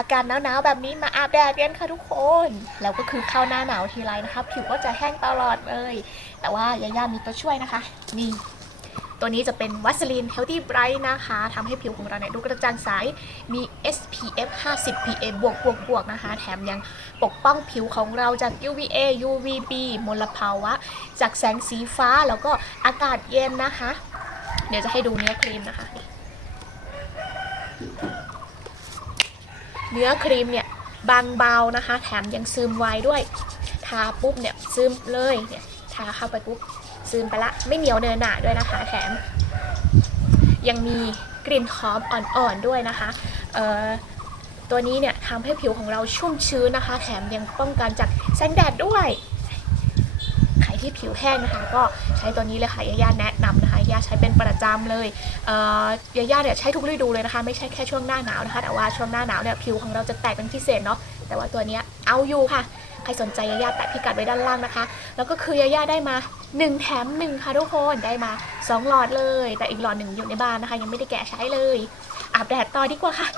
อากาศหนาวๆแบบนี้มาอาบแดดกันค่ะทุกคน แล้วก็คือเข้าหน้าหนาวทีไรนะคะผิวก็จะแห้งตลอดเลย แต่ว่ายาย่ามีตัวช่วยนะคะ นี่ตัวนี้จะเป็นวัสลีน Healthy Bright นะคะทำให้ผิวของเราเนี่ยดูกระจ่างใส มี SPF 50 PA บวกบวกบวกนะคะ แถมยังปกป้องผิวของเราจาก UVA UVB มลภาวะ จากแสงสีฟ้าแล้วก็อากาศเย็นนะคะ เดี๋ยวจะให้ดูเนื้อครีมนะคะ เนื้อครีมเนี่ยบางเบานะคะ แถมยังซึมไวด้วย ทาปุ๊บเนี่ยซึมเลยเนี่ยทาเข้าไปปุ๊บซึมไปละ ไม่เหนียวเนินหนาด้วยนะคะ แถม ยังมีกลิ่นหอมอ่อนๆด้วยนะคะเอ่อตัวนี้เนี่ยทำให้ผิวของเราชุ่มชื้นนะคะ แถมยังป้องกันจากแสงแดดด้วย ที่ผิวแห้งนะคะก็ใช้ตัวนี้เลยค่ะยาย่าแนะนำนะคะยาย่าใช้เป็นประจำเลยเอ่อยาย่าเนี่ยใช้ทุกฤดูเลยนะคะ ไม่ใช่แค่ช่วงหน้าหนาวนะคะแต่ว่าช่วงหน้าหนาวเนี่ยผิวของเราจะแตกเป็นพิเศษเนาะแต่ว่าตัวนี้เอาอยู่ค่ะใครสนใจยาย่าแปะพิกัดไว้ด้านล่างนะคะ แล้วก็คือยาย่าได้มา 1 แถม 1 ค่ะทุกคนได้มา 2 หลอดเลย แต่อีกหลอดหนึ่งอยู่ในบ้านนะคะ ยังไม่ได้แกะใช้เลยอาบแดดต่อดีกว่าค่ะ